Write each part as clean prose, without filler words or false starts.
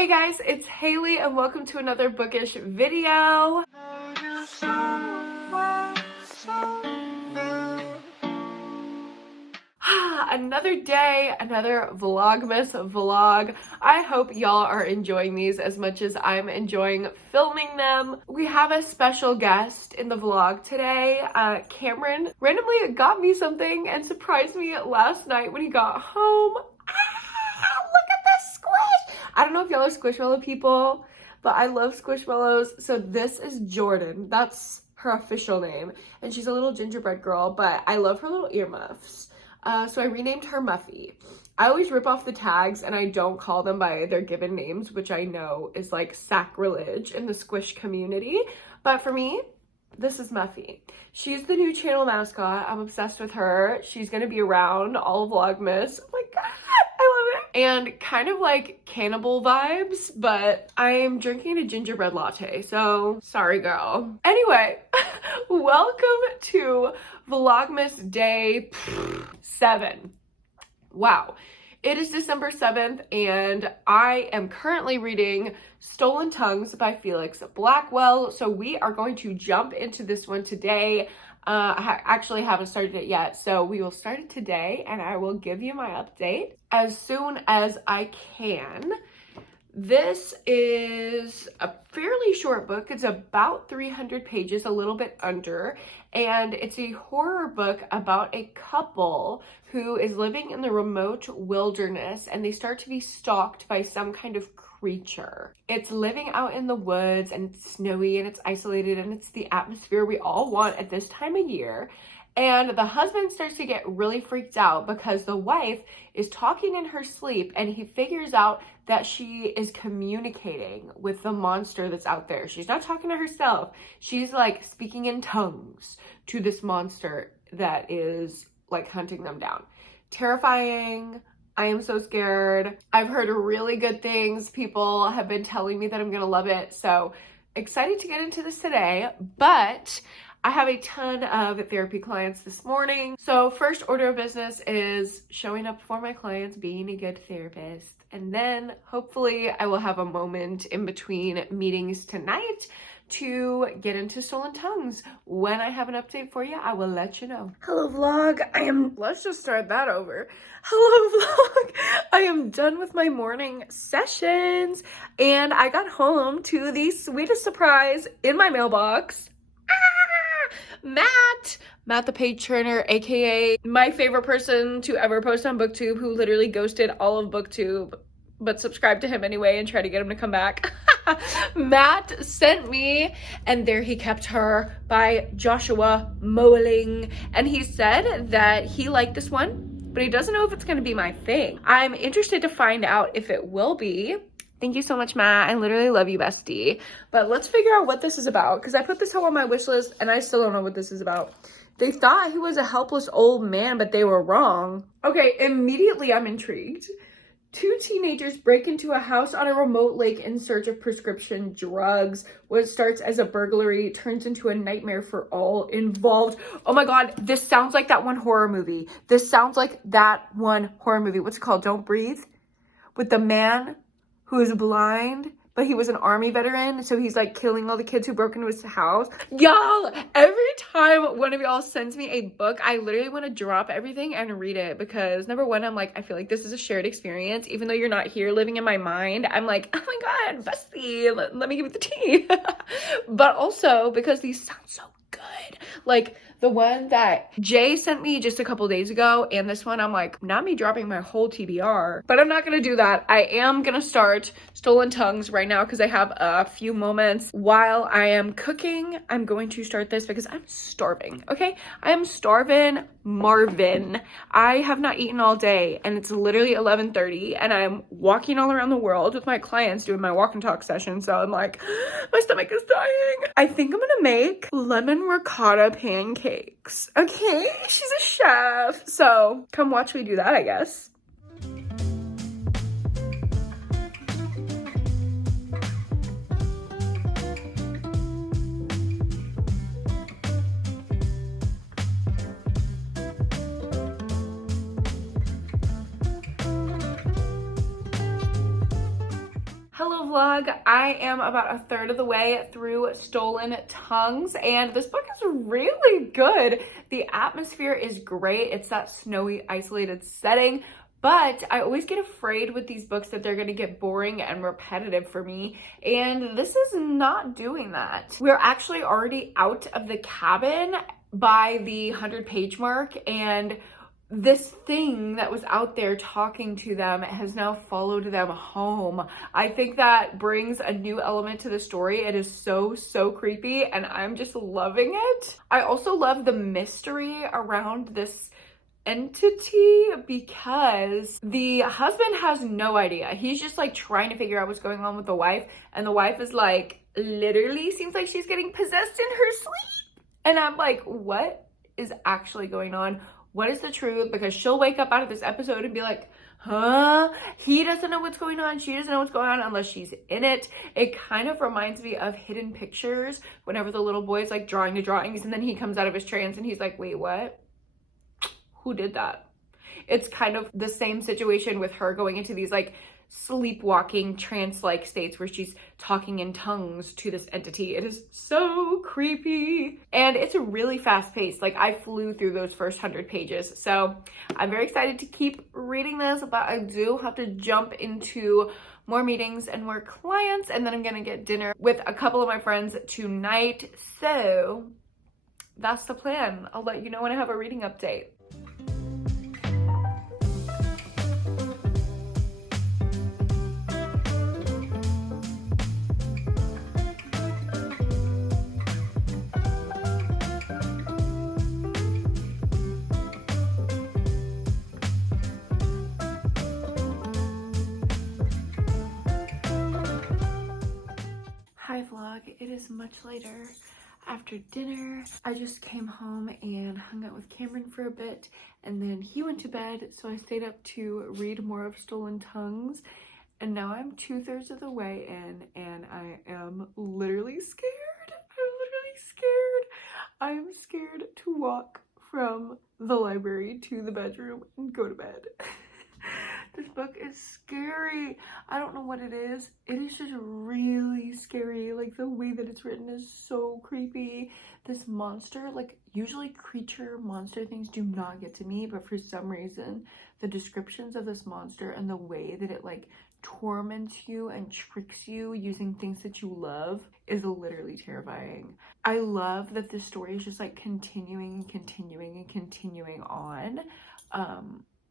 Hey guys, it's Haley and welcome to another bookish video. Another day, another Vlogmas vlog. I hope y'all are enjoying these as much as I'm enjoying filming them. We have a special guest in the vlog today. Cameron randomly got me something and surprised me last night when he got home. Look at this squish! I don't know if y'all are squishmallow people, but I love squishmallows. So this is Jordan. That's her official name. And she's a little gingerbread girl, but I love her little earmuffs. So I renamed her Muffy. I always rip off the tags and I don't call them by their given names, which I know is like sacrilege in the squish community. But for me, this is Muffy. She's the new channel mascot. I'm obsessed with her. She's gonna be around all of Vlogmas. Oh my god, I love it. And kind of like cannibal vibes, but I'm drinking a gingerbread latte, so sorry girl. Anyway, welcome to Vlogmas day 7. Wow. It is December 7th and I am currently reading Stolen Tongues by Felix Blackwell. So we are going to jump into this one today. I actually haven't started it yet, so we will start it today and I will give you my update as soon as I can. This is a fairly short book. It's about 300 pages, a little bit under, and it's a horror book about a couple who is living in the remote wilderness and they start to be stalked by some kind of creature. It's living out in the woods and it's snowy and it's isolated and it's the atmosphere we all want at this time of year. And the husband starts to get really freaked out because the wife is talking in her sleep and he figures out that she is communicating with the monster that's out there. She's not talking to herself. She's like speaking in tongues to this monster that is like hunting them down. Terrifying. I am so scared. I've heard really good things. People have been telling me that I'm gonna love it. So excited to get into this today, but I have a ton of therapy clients this morning. So first order of business is showing up for my clients, being a good therapist. And then hopefully I will have a moment in between meetings tonight to get into Stolen Tongues. When I have an update for you, I will let you know. Hello vlog, let's just start that over. Hello vlog, I am done with my morning sessions and I got home to the sweetest surprise in my mailbox. Matt the page turner, aka my favorite person to ever post on BookTube, who literally ghosted all of BookTube but subscribed to him anyway and tried to get him to come back. Matt sent me And There He Kept Her by Joshua Moeling, and he said that he liked this one, but he doesn't know if it's gonna be my thing. I'm interested to find out if it will be. Thank you so much, Matt. I literally love you, bestie. But let's figure out what this is about, because I put this on my wish list and I still don't know what this is about. They thought he was a helpless old man, but they were wrong. Okay, immediately I'm intrigued. 2 teenagers break into a house on a remote lake in search of prescription drugs. What starts as a burglary turns into a nightmare for all involved. Oh my god, this sounds like that one horror movie. This sounds like that one horror movie. What's it called? Don't Breathe? With the man who is blind, but he was an army veteran, so he's like killing all the kids who broke into his house. Y'all, every time one of y'all sends me a book, I literally want to drop everything and read it, because number one, I'm like, I feel like this is a shared experience. Even though you're not here living in my mind, I'm like, oh my god, bestie, let me give you the tea. But also because these sound so good. Like the one that Jay sent me just a couple days ago, and this one, I'm like, not me dropping my whole TBR, but I'm not gonna do that. I am gonna start Stolen Tongues right now because I have a few moments while I am cooking. I'm going to start this because I'm starving, okay? I am starving Marvin. I have not eaten all day and it's literally 11:30 and I'm walking all around the world with my clients doing my walk and talk session. So I'm like, my stomach is dying. I think I'm gonna make lemon ricotta pancakes. Okay, she's a chef. So come watch me do that, I guess. vlog. I am about a third of the way through Stolen Tongues, and this book is really good. The atmosphere is great. It's that snowy, isolated setting, but I always get afraid with these books that they're going to get boring and repetitive for me, and this is not doing that. We're actually already out of the cabin by the 100-page mark, and this thing that was out there talking to them has now followed them home. I think that brings a new element to the story. It is so creepy, and I'm just loving it. I also love the mystery around this entity because the husband has no idea. He's just like trying to figure out what's going on with the wife, and the wife is like literally seems like she's getting possessed in her sleep. And I'm like, what is actually going on? What is the truth? Because she'll wake up out of this episode and be like, huh? He doesn't know what's going on. She doesn't know what's going on unless she's in it. It kind of reminds me of Hidden Pictures, whenever the little boy's like drawing the drawings and then he comes out of his trance and he's like, wait, what? Who did that? It's kind of the same situation with her going into these like sleepwalking trance-like states where she's talking in tongues to this entity. It is so creepy, and it's really fast-paced. Like, I flew through those first 100 pages, so I'm very excited to keep reading this, but I do have to jump into more meetings and more clients, and then I'm gonna get dinner with a couple of my friends tonight, so that's the plan. I'll let you know when I have a reading update. Hi vlog, it is much later after dinner. I just came home and hung out with Cameron for a bit, and then he went to bed, so I stayed up to read more of Stolen Tongues, and now I'm 2/3 of the way in, and I am literally scared. I'm scared to walk from the library to the bedroom and go to bed. This book is scary. I don't know what it is. It is just really scary. Like, the way that it's written is so creepy. This monster, like, usually creature monster things do not get to me, but for some reason the descriptions of this monster and the way that it like torments you and tricks you using things that you love is literally terrifying. I love that this story is just like continuing on.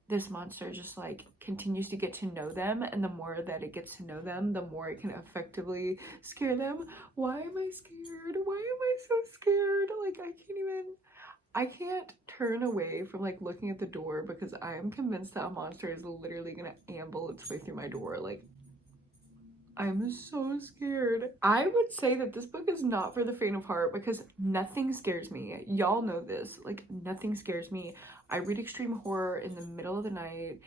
This monster just like continues to get to know them, and the more that it gets to know them, the more it can effectively scare them. Why am I scared? Why am I so scared? Like, I can't turn away from like looking at the door because I am convinced that a monster is literally gonna amble its way through my door. Like, I'm so scared. I would say that this book is not for the faint of heart because nothing scares me. Y'all know this. Like, nothing scares me. I read extreme horror in the middle of the night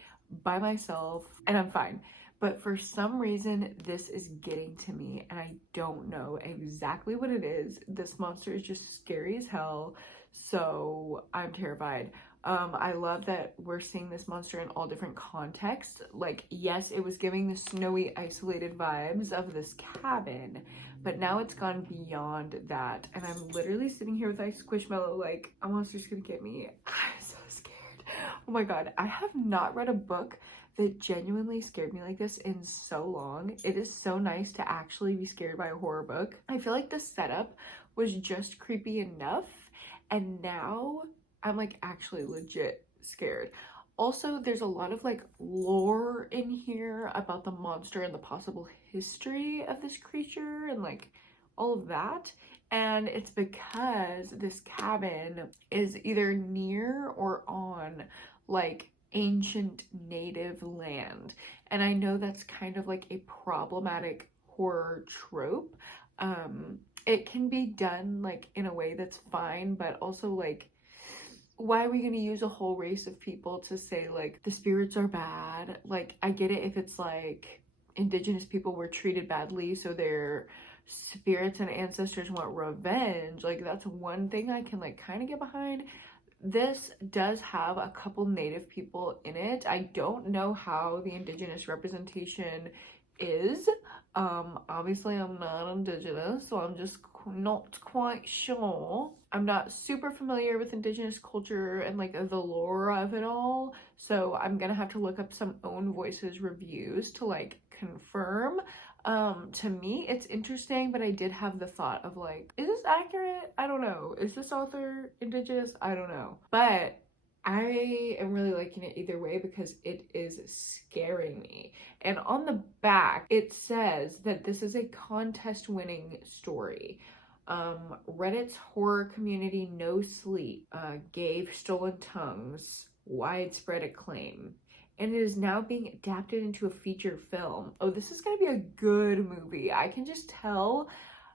by myself and I'm fine. But for some reason, this is getting to me and I don't know exactly what it is. This monster is just scary as hell, so I'm terrified. I love that we're seeing this monster in all different contexts. Like, yes, it was giving the snowy, isolated vibes of this cabin, but now it's gone beyond that. And I'm literally sitting here with my squishmallow like, a monster's gonna get me. I'm so scared. Oh my god, I have not read a book that genuinely scared me like this in so long. It is so nice to actually be scared by a horror book. I feel like the setup was just creepy enough, and now I'm like actually legit scared. Also, there's a lot of like lore in here about the monster and the possible history of this creature and like all of that. And it's because this cabin is either near or on like ancient native land. And I know that's kind of like a problematic horror trope. It can be done like in a way that's fine, but also like, why are we going to use a whole race of people to say like the spirits are bad? Like, I get it if it's like indigenous people were treated badly, so their spirits and ancestors want revenge. Like, that's one thing I can like kind of get behind. This does have a couple Native people in it. I don't know how the Indigenous representation is. Obviously I'm not Indigenous, so I'm just not quite sure. I'm not super familiar with Indigenous culture and like the lore of it all, so I'm gonna have to look up some own voices reviews to like confirm. To me it's interesting, but I did have the thought of like, is this accurate? I don't know. Is this author Indigenous? I don't know. But I am really liking it either way because it is scaring me. And on the back, it says that this is a contest-winning story. Reddit's horror community No Sleep gave Stolen Tongues widespread acclaim, and it is now being adapted into a feature film. Oh, this is gonna be a good movie. I can just tell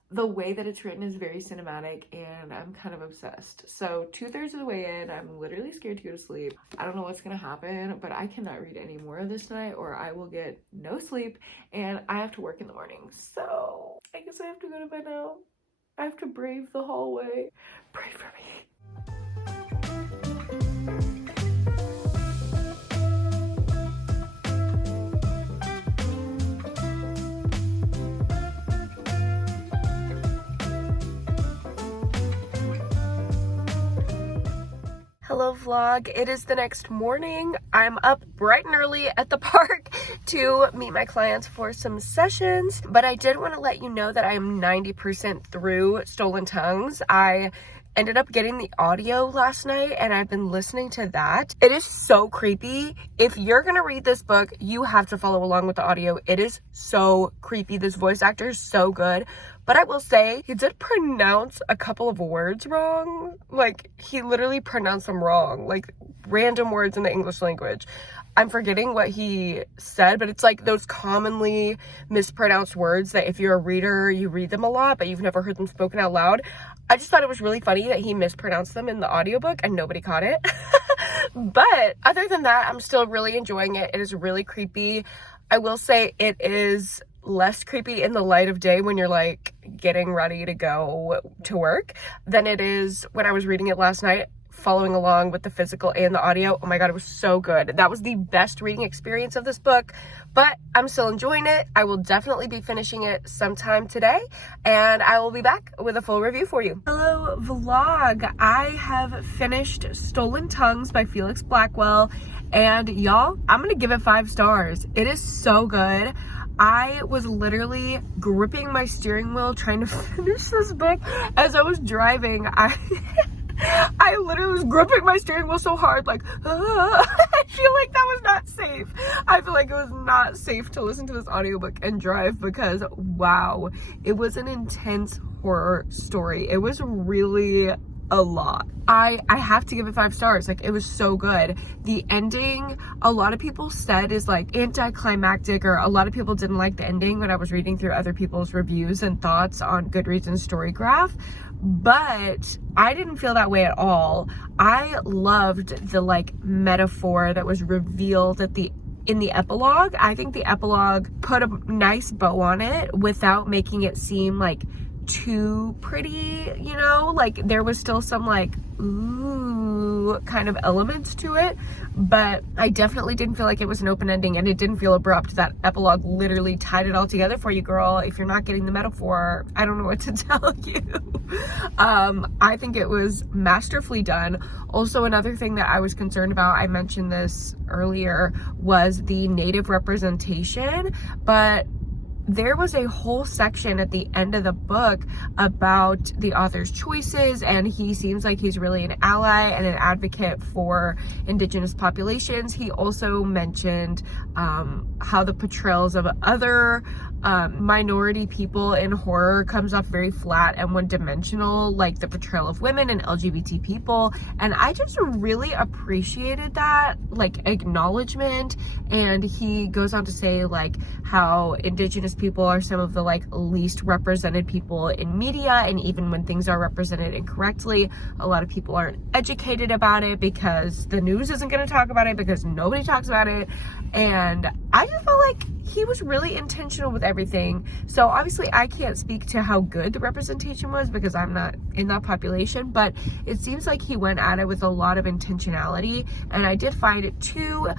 the way that it's written is very cinematic, and I'm kind of obsessed. So 2/3 of the way in, I'm literally scared to go to sleep. I don't know what's gonna happen, but I cannot read any more of this tonight or I will get no sleep, and I have to work in the morning. So I guess I have to go to bed now. I have to brave the hallway. Pray for me. Hello vlog, it is the next morning. I'm up bright and early at the park to meet my clients for some sessions, but I did want to let you know that I am 90% through Stolen Tongues. I ended up getting the audio last night and I've been listening to that. It is so creepy. If you're gonna read this book, you have to follow along with the audio. It is so creepy. This voice actor is so good. But I will say, he did pronounce a couple of words wrong. Like, he literally pronounced them wrong. Like, random words in the English language. I'm forgetting what he said, but it's like those commonly mispronounced words that if you're a reader, you read them a lot, but you've never heard them spoken out loud. I just thought it was really funny that he mispronounced them in the audiobook and nobody caught it. But other than that, I'm still really enjoying it. It is really creepy. I will say it is less creepy in the light of day when you're like getting ready to go to work than it is when I was reading it last night, following along with the physical and the audio. Oh my god, it was so good. That was the best reading experience of this book, but I'm still enjoying it. I will definitely be finishing it sometime today, and I will be back with a full review for you. Hello vlog, I have finished Stolen Tongues by Felix Blackwell, and y'all, I'm gonna give it 5 stars. It is so good. I was literally gripping my steering wheel trying to finish this book as I was driving. I literally was gripping my steering wheel so hard, like, I feel like that was not safe. I feel like it was not safe to listen to this audiobook and drive because, wow, it was an intense horror story. It was really a lot. I have to give it 5 stars. Like, it was so good. The ending, a lot of people said is like anticlimactic, or a lot of people didn't like the ending when I was reading through other people's reviews and thoughts on Goodreads and Storygraph, but I didn't feel that way at all. I loved the like metaphor that was revealed in the epilogue. I think the epilogue put a nice bow on it without making it seem like too pretty, you know, like there was still some like ooh kind of elements to it, but I definitely didn't feel like it was an open ending, and it didn't feel abrupt. That epilogue literally tied it all together for you, girl. If you're not getting the metaphor, I don't know what to tell you. I think it was masterfully done. Also, another thing that I was concerned about, I mentioned this earlier, was the Native representation, but there was a whole section at the end of the book about the author's choices, and he seems like he's really an ally and an advocate for Indigenous populations. He also mentioned how the portrayals of other minority people in horror comes off very flat and one-dimensional, like the portrayal of women and LGBT people, and I just really appreciated that, like, acknowledgement. And he goes on to say like how Indigenous people are some of the like least represented people in media, and even when things are represented incorrectly, a lot of people aren't educated about it because the news isn't going to talk about it, because nobody talks about it. And I just felt like he was really intentional with everything. So obviously I can't speak to how good the representation was because I'm not in that population, but it seems like he went at it with a lot of intentionality. And I did find 2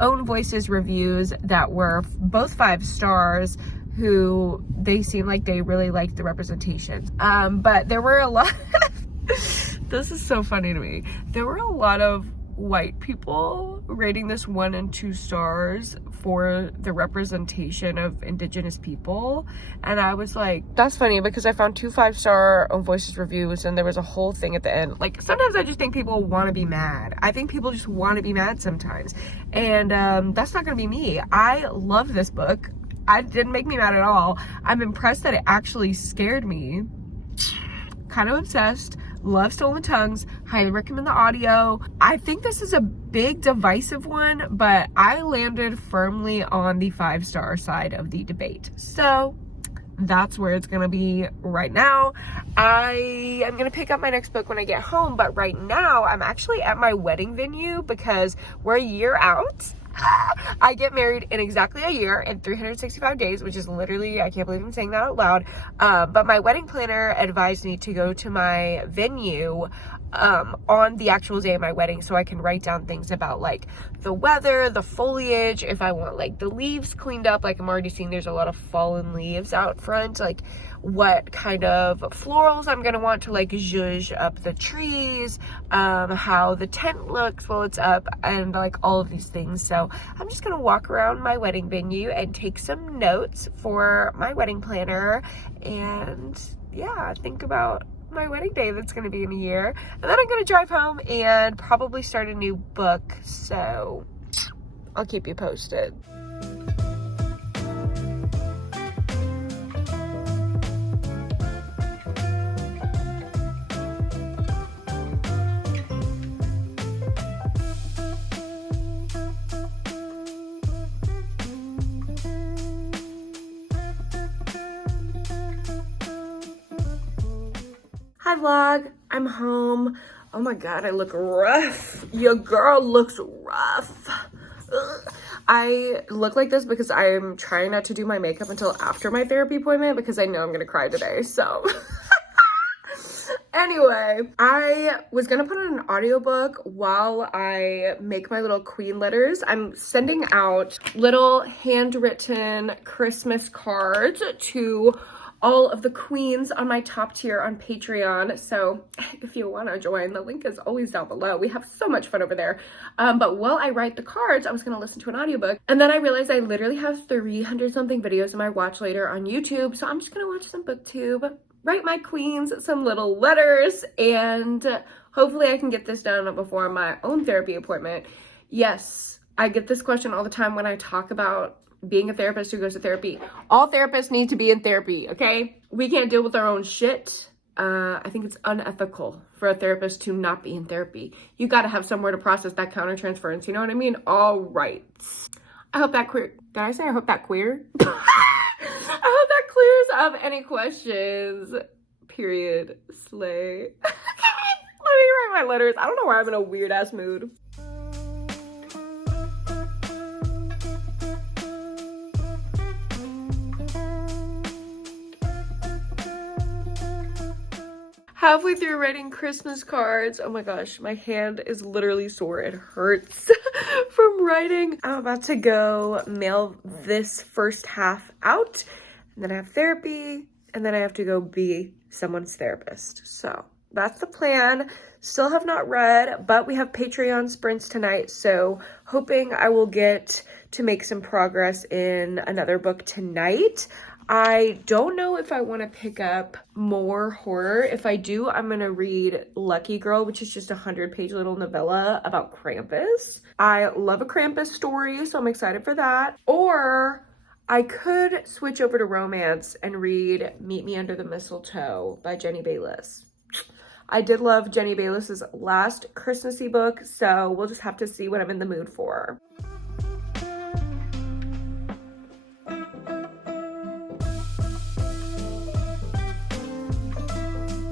Own Voices reviews that were both 5 stars, who they seemed like they really liked the representation. But there were a lot this is so funny to me. There were a lot of white people rating this 1 and 2 stars for the representation of Indigenous people, and I was like, that's funny, because I found 2 5-star Own Voices reviews and there was a whole thing at the end. Like, sometimes I just think people want to be mad. I think people just want to be mad sometimes, and that's not gonna be me. I love this book. It didn't make me mad at all. I'm impressed that it actually scared me. Kind of obsessed. Love Stolen Tongues. Highly recommend the audio. I think this is a big divisive one, but I landed firmly on the 5-star side of the debate. So that's where it's gonna be right now. I am gonna pick up my next book when I get home, but right now I'm actually at my wedding venue because we're a year out. I get married in exactly a year and 365 days, which is literally, I can't believe I'm saying that out loud. But my wedding planner advised me to go to my venue on the actual day of my wedding, so I can write down things about like the weather, the foliage, if I want like the leaves cleaned up. Like, I'm already seeing there's a lot of fallen leaves out front, like what kind of florals I'm gonna want to like zhuzh up the trees, how the tent looks while it's up, and like all of these things. So I'm just gonna walk around my wedding venue and take some notes for my wedding planner, and yeah, think about my wedding day that's gonna be in a year. And then I'm gonna drive home and probably start a new book, so I'll keep you posted. Hi vlog, I'm home. Oh my god, I look rough. Your girl looks rough. Ugh. I look like this because I'm trying not to do my makeup until after my therapy appointment because I know I'm gonna cry today, so. Anyway, I was gonna put on an audiobook while I make my little queen letters. I'm sending out little handwritten Christmas cards to all of the queens on my top tier on Patreon. So if you want to join, the link is always down below. We have so much fun over there. But while I write the cards, I was going to listen to an audiobook, and then I realized I literally have 300 something videos in my watch later on YouTube. So I'm just going to watch some booktube, write my queens some little letters, and hopefully I can get this done before my own therapy appointment. Yes, I get this question all the time when I talk about being a therapist who goes to therapy. All therapists need to be in therapy, okay? We can't deal with our own shit. I think it's unethical for a therapist to not be in therapy. You got to have somewhere to process that countertransference, you know what I mean? All right. I hope that clear. Did I say I hope that queer? I hope that clears up any questions. Period. Slay. Let me write my letters. I don't know why I'm in a weird ass mood. Halfway through writing Christmas cards. Oh my gosh, my hand is literally sore. It hurts from writing. I'm about to go mail this first half out, and then I have therapy, and then I have to go be someone's therapist. So that's the plan. Still have not read, but we have Patreon sprints tonight, so hoping I will get to make some progress in another book tonight. I don't know if I want to pick up more horror. If I do, I'm going to read Lucky Girl, which is just a 100-page little novella about Krampus. I love a Krampus story, so I'm excited for that. Or I could switch over to romance and read Meet Me Under the Mistletoe by Jenny Bayliss. I did love Jenny Bayliss's last Christmassy book, so we'll just have to see what I'm in the mood for.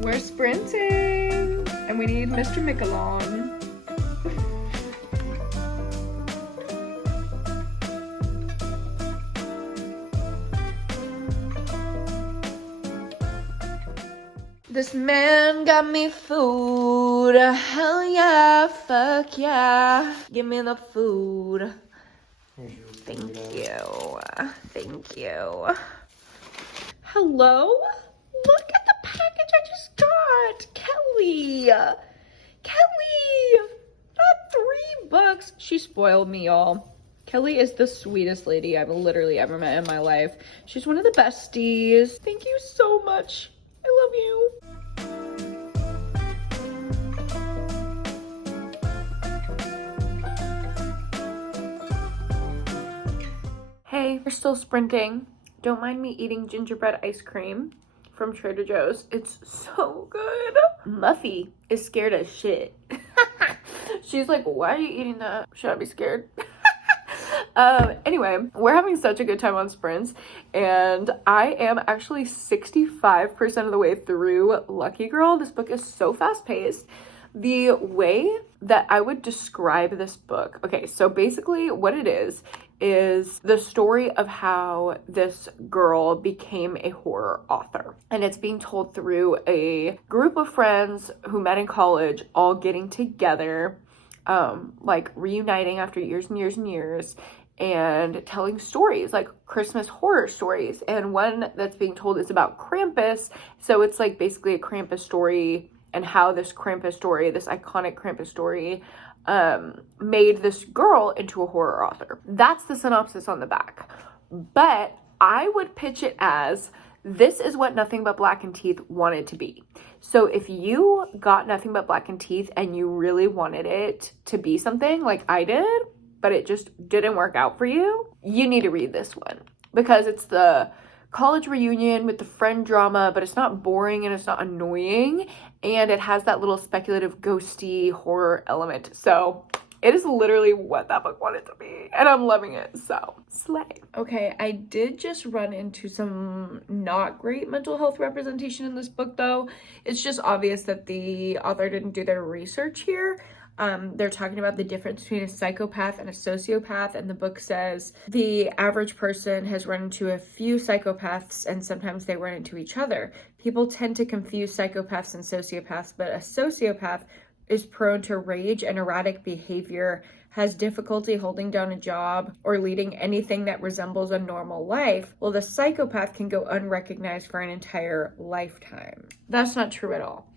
We're sprinting, and we need Mr. Michelon. This man got me food. Hell yeah, fuck yeah. Give me the food. Thank you. Thank you. Hello? Look at the package I just got. Kelly. Kelly. Not $3. She spoiled me, y'all. Kelly is the sweetest lady I've literally ever met in my life. She's one of the besties. Thank you so much. I love you. Hey, we're still sprinting. Don't mind me eating gingerbread ice cream from Trader Joe's. It's so good. Muffy is scared as shit. She's like, why are you eating that? Should I be scared? Anyway, we're having such a good time on sprints, and I am actually 65% of the way through Lucky Girl. This book is so fast-paced. The way that I would describe this book, okay, so basically what it is the story of how this girl became a horror author. And it's being told through a group of friends who met in college, all getting together, like reuniting after years and years and years, and telling stories, like Christmas horror stories. And one that's being told is about Krampus. So it's like basically a Krampus story, and how this Krampus story, this iconic Krampus story, made this girl into a horror author. That's the synopsis on the back. But I would pitch it as, this is what Nothing But Black and Teeth wanted to be. So if you got Nothing But Black and Teeth and you really wanted it to be something like I did, but it just didn't work out for you, you need to read this one. Because it's the college reunion with the friend drama, but it's not boring and it's not annoying, and it has that little speculative ghosty horror element. So it is literally what that book wanted to be, and I'm loving it. So slay. Okay, I did just run into some not great mental health representation in this book, though. It's just obvious that the author didn't do their research here. They're talking about the difference between a psychopath and a sociopath, and the book says the average person has run into a few psychopaths, and sometimes they run into each other. People tend to confuse psychopaths and sociopaths, but a sociopath is prone to rage and erratic behavior, has difficulty holding down a job or leading anything that resembles a normal life, while the psychopath can go unrecognized for an entire lifetime. That's not true at all.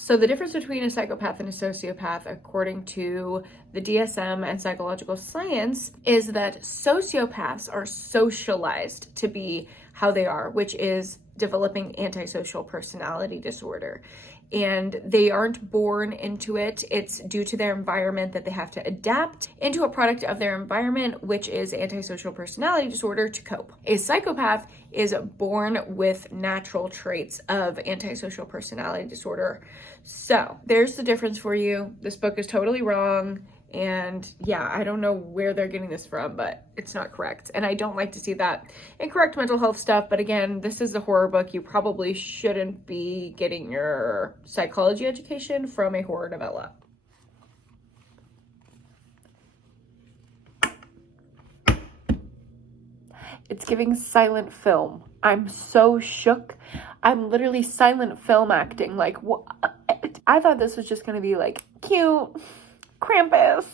So the difference between a psychopath and a sociopath, according to the DSM and psychological science, is that sociopaths are socialized to be how they are, which is developing antisocial personality disorder. And they aren't born into it. It's due to their environment that they have to adapt into a product of their environment, which is antisocial personality disorder, to cope. A psychopath is born with natural traits of antisocial personality disorder. So there's the difference for you. This book is totally wrong. And yeah, I don't know where they're getting this from, but it's not correct. And I don't like to see that incorrect mental health stuff. But again, this is a horror book. You probably shouldn't be getting your psychology education from a horror novella. It's giving silent film. I'm so shook. I'm literally silent film acting. Like, what? I thought this was just going to be like cute. Krampus,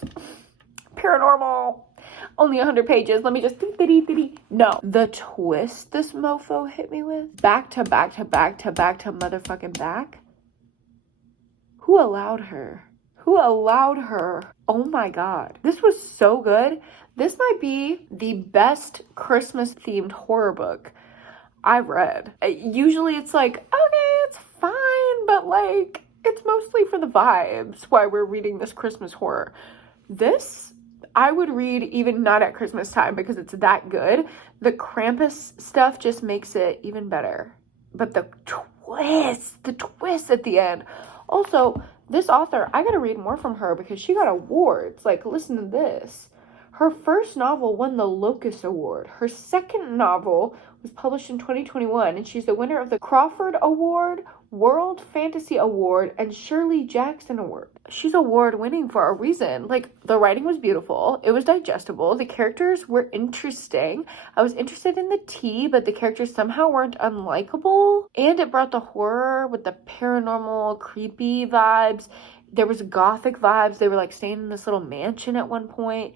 paranormal, only 100 pages. Let me just, no. The twist this mofo hit me with, back to back to back to back to motherfucking back. Who allowed her? Who allowed her? Oh my God. This was so good. This might be the best Christmas themed horror book I've read. Usually it's like, okay, it's fine, but like, it's mostly for the vibes why we're reading this Christmas horror. This, I would read even not at Christmas time because it's that good. The Krampus stuff just makes it even better. But the twist at the end. Also, this author, I gotta read more from her because she got awards. Like, listen to this. Her first novel won the Locus Award. Her second novel was published in 2021, and she's the winner of the Crawford Award, World Fantasy Award, and Shirley Jackson Award. She's award-winning for a reason. Like, the writing was beautiful. It was digestible. The characters were interesting. I was interested in the tea, but the characters somehow weren't unlikable. And it brought the horror with the paranormal, creepy vibes. There was gothic vibes. They were, like, staying in this little mansion at one point.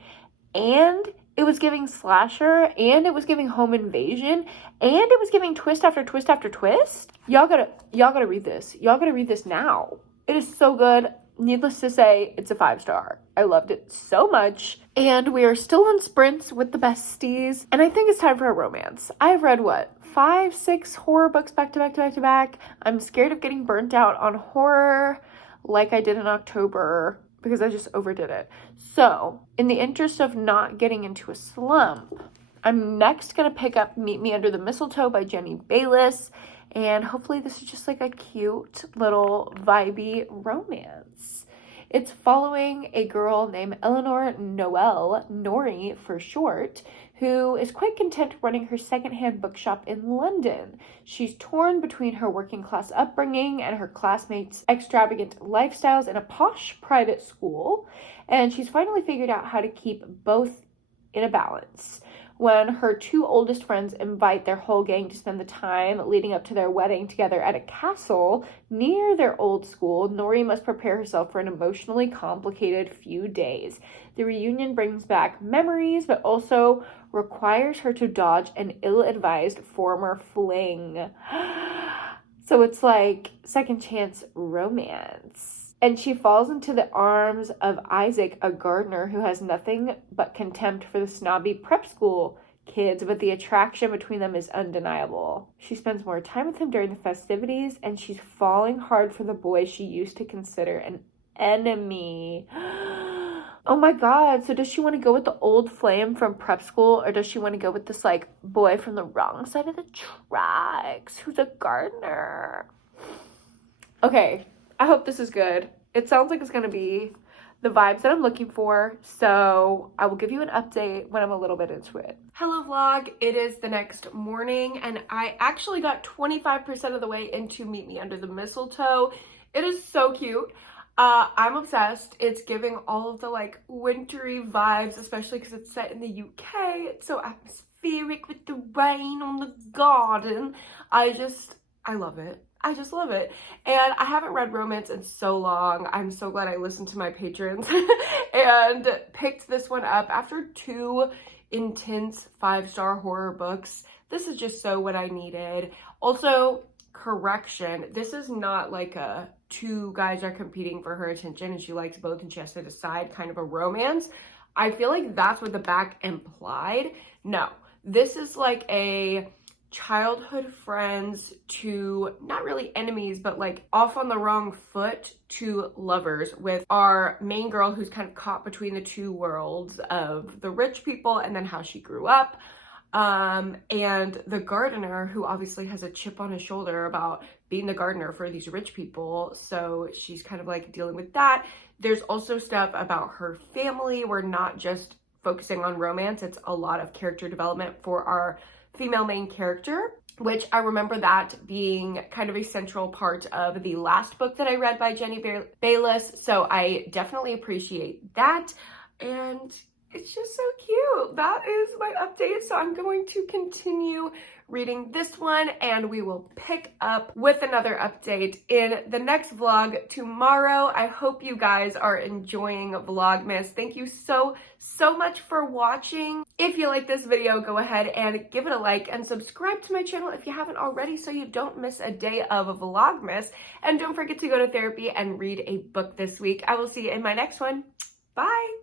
And it was giving slasher, and it was giving home invasion, and it was giving twist after twist after twist. Y'all gotta read this. Y'all gotta read this now. It is so good. Needless to say, it's a 5-star. I loved it so much. And we are still on sprints with the besties, and I think it's time for a romance. I've read, 5, 6 horror books back to back to back to back. I'm scared of getting burnt out on horror like I did in October, because I just overdid it. So, in the interest of not getting into a slump, I'm next going to pick up Meet Me Under the Mistletoe by Jenny Bayliss, and hopefully this is just like a cute little vibey romance. It's following a girl named Eleanor Noel, Nori for short, who is quite content running her secondhand bookshop in London. She's torn between her working class upbringing and her classmates' extravagant lifestyles in a posh private school, and she's finally figured out how to keep both in a balance. When her 2 oldest friends invite their whole gang to spend the time leading up to their wedding together at a castle near their old school, Nori must prepare herself for an emotionally complicated few days. The reunion brings back memories, but also requires her to dodge an ill-advised former fling. So it's like second chance romance. And she falls into the arms of Isaac, a gardener who has nothing but contempt for the snobby prep school kids, but the attraction between them is undeniable. She spends more time with him during the festivities, and she's falling hard for the boy she used to consider an enemy. Oh my god, so does she want to go with the old flame from prep school, or does she want to go with this, like, boy from the wrong side of the tracks who's a gardener? Okay, I hope this is good. It sounds like it's going to be the vibes that I'm looking for, so I will give you an update when I'm a little bit into it. Hello vlog, it is the next morning, and I actually got 25% of the way into Meet Me Under the Mistletoe. It is so cute. I'm obsessed. It's giving all of the, like, wintry vibes, especially because it's set in the UK. It's so atmospheric with the rain on the garden. I love it. I just love it. And I haven't read romance in so long. I'm so glad I listened to my patrons and picked this one up after 2 intense 5-star horror books. This is just so what I needed. Also, correction, this is not like a 2 guys are competing for her attention and she likes both and she has to decide kind of a romance. I feel like that's what the back implied. No, this is like a childhood friends to not really enemies, but like off on the wrong foot to lovers, with our main girl who's kind of caught between the 2 worlds of the rich people and then how she grew up, and the gardener who obviously has a chip on his shoulder about being the gardener for these rich people, so she's kind of like dealing with that. There's also stuff about her family. We're not just focusing on romance, it's a lot of character development for our female main character, which I remember that being kind of a central part of the last book that I read by Jenny Bayliss, so I definitely appreciate that, and it's just so cute. That is my update, so I'm going to continue reading this one, and we will pick up with another update in the next vlog tomorrow. I hope you guys are enjoying Vlogmas. Thank you so much for watching. If you like this video, go ahead and give it a like and subscribe to my channel if you haven't already so you don't miss a day of Vlogmas. And don't forget to go to therapy and read a book this week. I will see you in my next one. Bye!